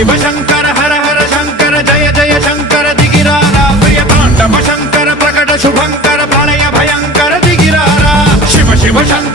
शिव शंकर हर हर शंकर जय जय शंकर दिगिरारा प्रिय तांडव शंकर प्रकट शुभंकर प्रलय भयंकर दिगिरारा शिव शिव शंकर